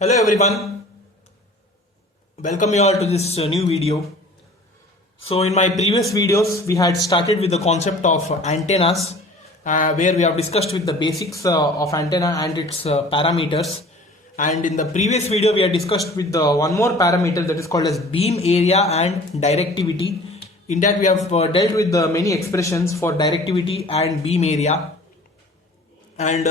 Hello everyone, welcome you all to this new video. So in my previous videos we had started with the concept of antennas where we have discussed with the basics of antenna and its parameters, and in the previous video we had discussed with one more parameter that is called as beam area and directivity. In that we have dealt with the many expressions for directivity and beam area, and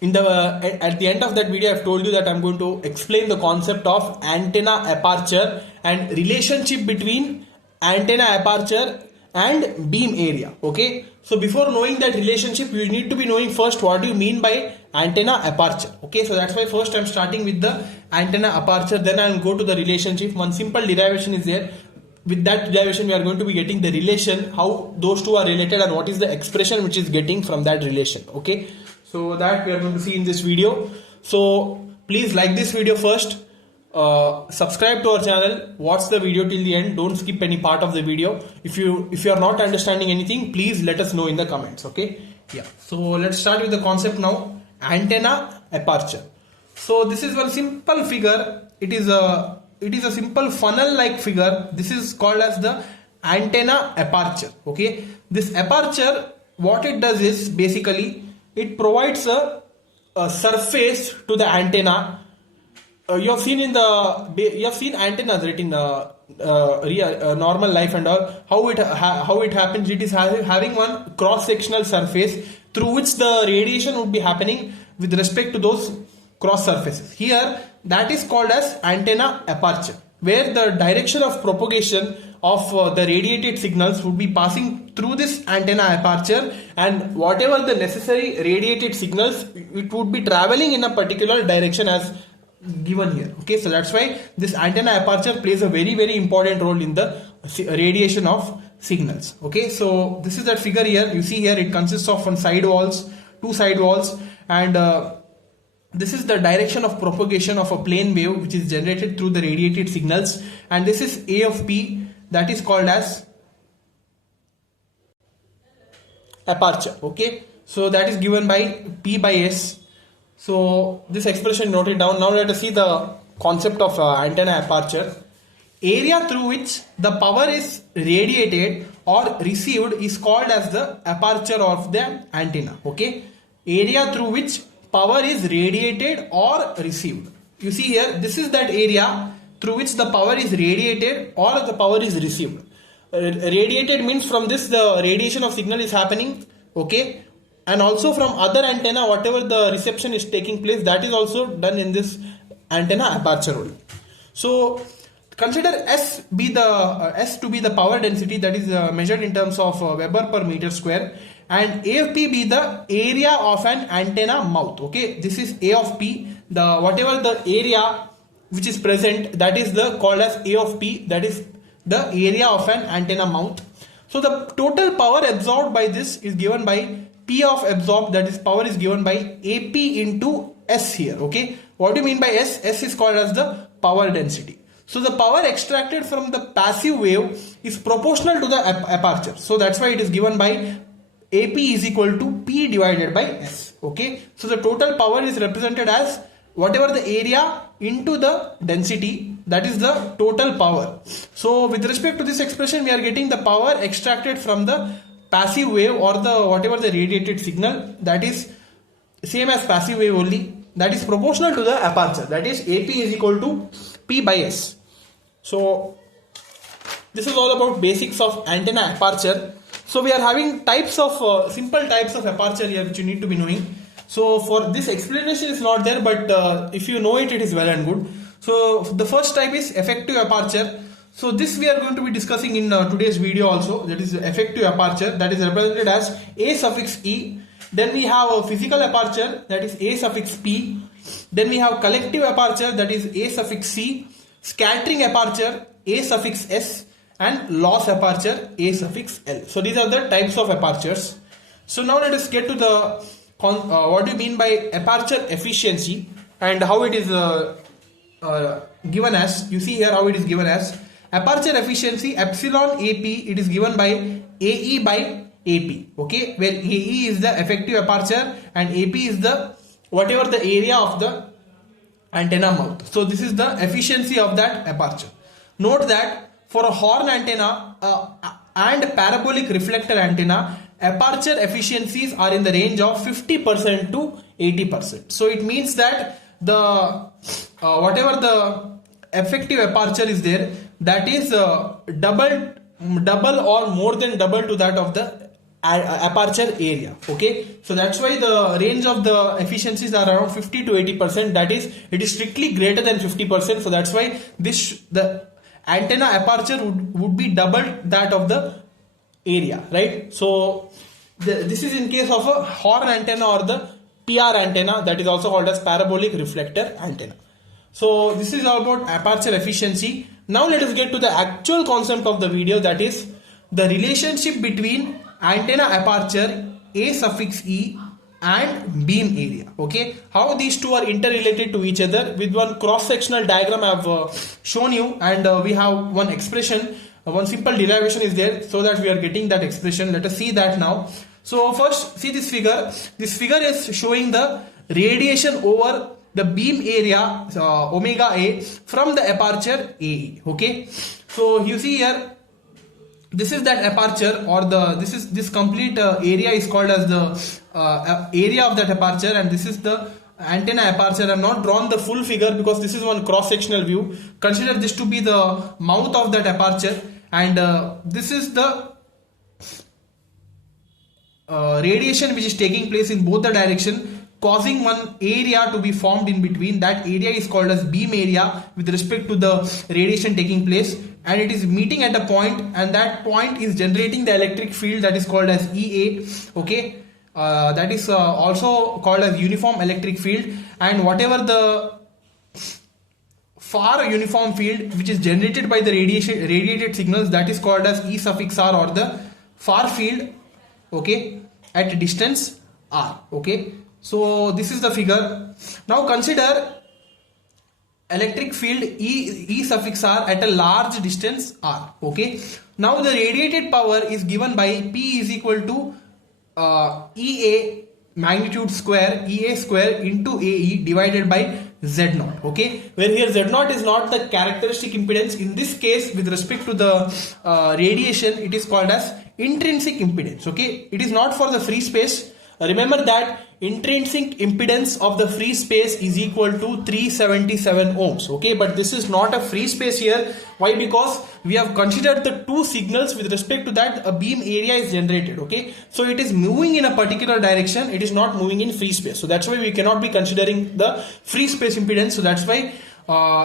at the end of that video I've told you that I'm going to explain the concept of antenna aperture and relationship between antenna aperture and beam area. Okay, so before knowing that relationship you need to be knowing first what do you mean by antenna aperture. Okay, so that's why first I'm starting with the antenna aperture, then I'll go to the relationship. One simple derivation is there. With that derivation we are going to be getting the relation, how those two are related and what is the expression which is getting from that relation. Okay, so that we are going to see in this video. So please like this video first, subscribe to our channel, watch the video till the end, don't skip any part of the video. If you are not understanding anything, please let us know in the comments. Okay, yeah, so let's start with the concept now. Antenna aperture. So this is one simple figure. It is a simple funnel like figure. This is called as the antenna aperture. Okay, this aperture, what it does is basically it provides a surface to the antenna. You have seen antennas, right, in normal life and all. How it happens? It is having one cross sectional surface through which the radiation would be happening with respect to those cross surfaces. Here that is called as antenna aperture, where the direction of propagation of the radiated signals would be passing through this antenna aperture, and whatever the necessary radiated signals, it would be traveling in a particular direction as given here. Okay, so that's why this antenna aperture plays a very important role in the radiation of signals. Okay, so this is that figure here. You see here it consists of two side walls, and this is the direction of propagation of a plane wave which is generated through the radiated signals, and this is A of P, that is called as aperture. Okay, so that is given by P by S. So this expression noted down. Now let us see the concept of antenna aperture. Area through which the power is radiated or received is called as the aperture of the antenna. Okay, area through which power is radiated or received. You see here, this is that area through which the power is radiated or the power is received. Radiated means from this the radiation of signal is happening. Okay, and also from other antenna, whatever the reception is taking place, that is also done in this antenna aperture only. So consider S to be the power density, that is measured in terms of Weber per meter square, and A of P be the area of an antenna mouth. Okay, this is A of P, the whatever the area which is present, that is the called as A of P, that is the area of an antenna mouth. So the total power absorbed by this is given by P of absorbed, that is power is given by AP into S here. Okay, what do you mean by S? S is called as the power density. So the power extracted from the passive wave is proportional to the aperture. So that's why it is given by AP is equal to P divided by S. Okay, so the total power is represented as whatever the area into the density, that is the total power. So with respect to this expression we are getting the power extracted from the passive wave or the whatever the radiated signal, that is same as passive wave only, that is proportional to the aperture, that is AP is equal to P by S. So this is all about basics of antenna aperture. So we are having types of simple types of aperture here which you need to be knowing. So for this explanation is not there, but if you know it, it is well and good. So the first type is effective aperture. So this we are going to be discussing in today's video also, that is effective aperture, that is represented as A suffix E. Then we have a physical aperture, that is A suffix P. Then we have collective aperture, that is A suffix C. Scattering aperture, A suffix S. And loss aperture, A suffix L. So these are the types of apertures. So now let us get to the what do you mean by aperture efficiency and how it is given as. You see here how it is given as aperture efficiency epsilon AP, it is given by AE by AP. Okay, where AE is the effective aperture and AP is the whatever the area of the antenna mouth. So this is the efficiency of that aperture. Note that for a horn antenna and parabolic reflector antenna, aperture efficiencies are in the range of 50% to 80%. So it means that the whatever the effective aperture is there, that is double or more than double to that of the aperture area. Okay, so that's why the range of the efficiencies are around 50 to 80%. That is, it is strictly greater than 50%. So that's why the antenna aperture would be double that of the area, right? So this is in case of a horn antenna or the PR antenna, that is also called as parabolic reflector antenna. So this is all about aperture efficiency. Now let us get to the actual concept of the video, that is the relationship between antenna aperture A suffix E and beam area. Okay, how these two are interrelated to each other. With one cross-sectional diagram I have shown you, and we have one expression, one simple derivation is there, so that we are getting that expression. Let us see that now. So first see this figure. This figure is showing the radiation over the beam area omega A from the aperture AE. Okay, so you see here, this is that aperture, or this complete area is called as the area of that aperture, and this is the antenna aperture. I have not drawn the full figure because this is one cross-sectional view. Consider this to be the mouth of that aperture, and this is the radiation which is taking place in both the direction, causing one area to be formed in between. That area is called as beam area with respect to the radiation taking place, and it is meeting at a point, and that point is generating the electric field that is called as EA. Okay, that is also called as uniform electric field, and whatever the far uniform field which is generated by the radiated signals, that is called as E suffix R, or the far field, okay, at distance R. Okay, so this is the figure. Now consider electric field E suffix R at a large distance R. Okay, now the radiated power is given by P is equal to EA magnitude square, EA square into AE divided by Z0. Okay, where here Z0 is not the characteristic impedance. In this case, with respect to the radiation, it is called as intrinsic impedance. Okay, it is not for the free space. Remember that intrinsic impedance of the free space is equal to 377 ohms. Okay, but this is not a free space here. Why? Because we have considered the two signals. With respect to that, a beam area is generated. Okay, so it is moving in a particular direction, it is not moving in free space. So that's why we cannot be considering the free space impedance. So that's why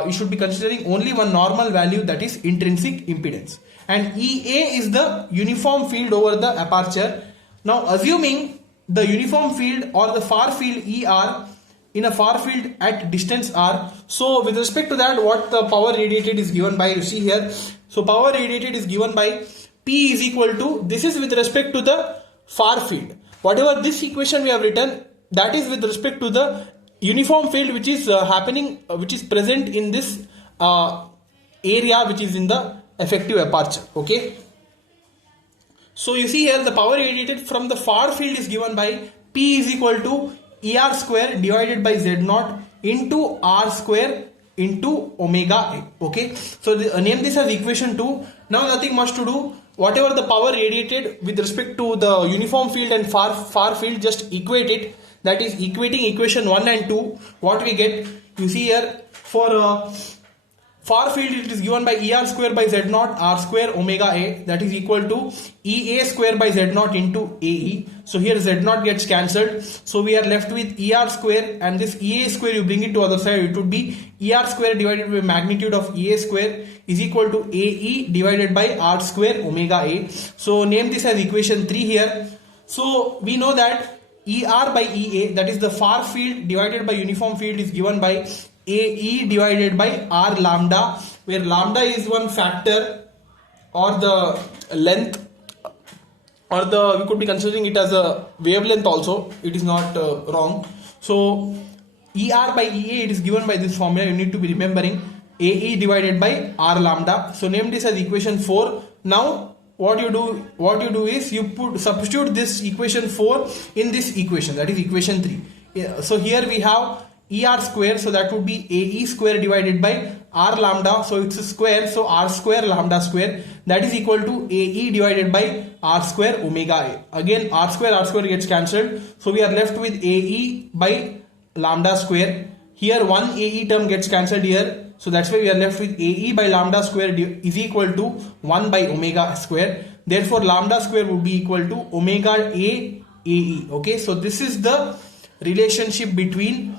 you should be considering only one normal value, that is intrinsic impedance. And EA is the uniform field over the aperture. Now assuming the uniform field or the far field ER in a far field at distance R. So with respect to that, what the power radiated is given by, you see here. So power radiated is given by P is equal to, this is with respect to the far field. Whatever this equation we have written, that is with respect to the uniform field which is which is present in this area which is in the effective aperture. Okay, so you see here the power radiated from the far field is given by P is equal to ER square divided by Z0 into R square into omega A. Okay, so name this as equation 2. Now nothing much to do. Whatever the power radiated with respect to the uniform field and far field, just equate it. That is equating equation 1 and 2. What we get, you see here, for far field it is given by ER square by Z0 R square omega A, that is equal to EA square by Z0 into AE. So here Z0 gets cancelled. So we are left with ER square, and this EA square you bring it to other side, it would be ER square divided by magnitude of EA square is equal to AE divided by R square omega A. So name this as equation 3 here. So we know that ER by EA, that is the far field divided by uniform field, is given by AE divided by R lambda, where lambda is one factor or the length, or we could be considering it as a wavelength also. It is not wrong. So ER by EA, it is given by this formula. You need to be remembering AE divided by R lambda. So name this as equation 4. Now what you do is you substitute this equation 4 in this equation, that is equation 3. So here we have ER square, so that would be AE square divided by R lambda, so it's a square, so R square lambda square, that is equal to AE divided by R square omega A. Again R square gets cancelled, so we are left with AE by lambda square. Here one AE term gets cancelled here, so that's why we are left with AE by lambda square is equal to 1 by omega square. Therefore lambda square would be equal to omega A AE. Okay, so this is the relationship between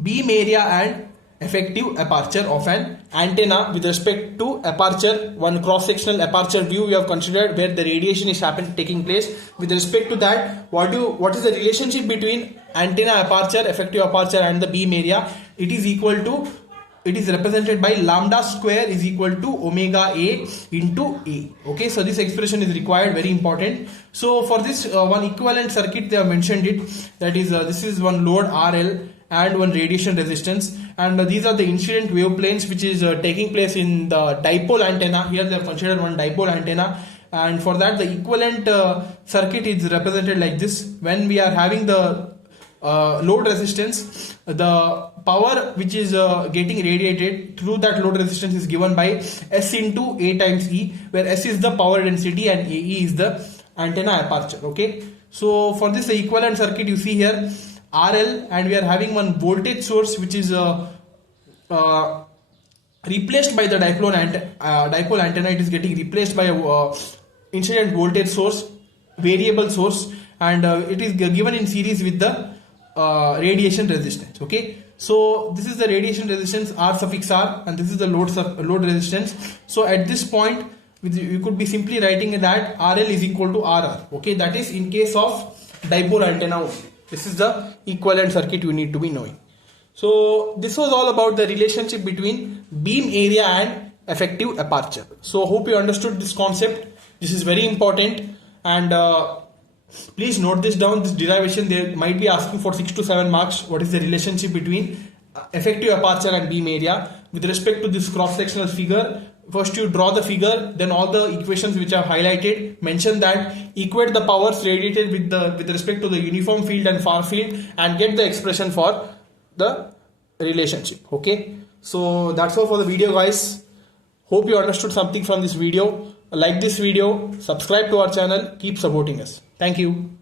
beam area and effective aperture of an antenna with respect to aperture. One cross-sectional aperture view we have considered where the radiation is taking place. With respect to that, what is the relationship between antenna aperture, effective aperture and the beam area? It is represented by lambda square is equal to omega A into A. Okay, so this expression is required, very important. So for this one equivalent circuit they have mentioned it, that is this is one load RL and one radiation resistance, and these are the incident wave planes which is taking place in the dipole antenna. Here they have considered one dipole antenna, and for that the equivalent circuit is represented like this. When we are having the load resistance, the power which is getting radiated through that load resistance is given by S into A times E, where S is the power density and AE is the antenna aperture. Okay, so for this the equivalent circuit you see here RL, and we are having one voltage source which is replaced by the dipole antenna. It is getting replaced by a incident voltage source, variable source, and it is given in series with the radiation resistance. Okay, so this is the radiation resistance R suffix R, and this is the load resistance. So at this point you could be simply writing that RL is equal to RR. Okay, that is in case of dipole antenna only. This is the equivalent circuit you need to be knowing. So this was all about the relationship between beam area and effective aperture. So hope you understood this concept. This is very important, and please note this down. This derivation they might be asking for 6 to 7 marks. What is the relationship between effective aperture and beam area with respect to this cross-sectional figure? First you draw the figure, then all the equations which I have highlighted, mention that, equate the powers radiated with respect to the uniform field and far field, and get the expression for the relationship. Okay, so that's all for the video guys. Hope you understood something from this video. Like this video, subscribe to our channel, keep supporting us. Thank you.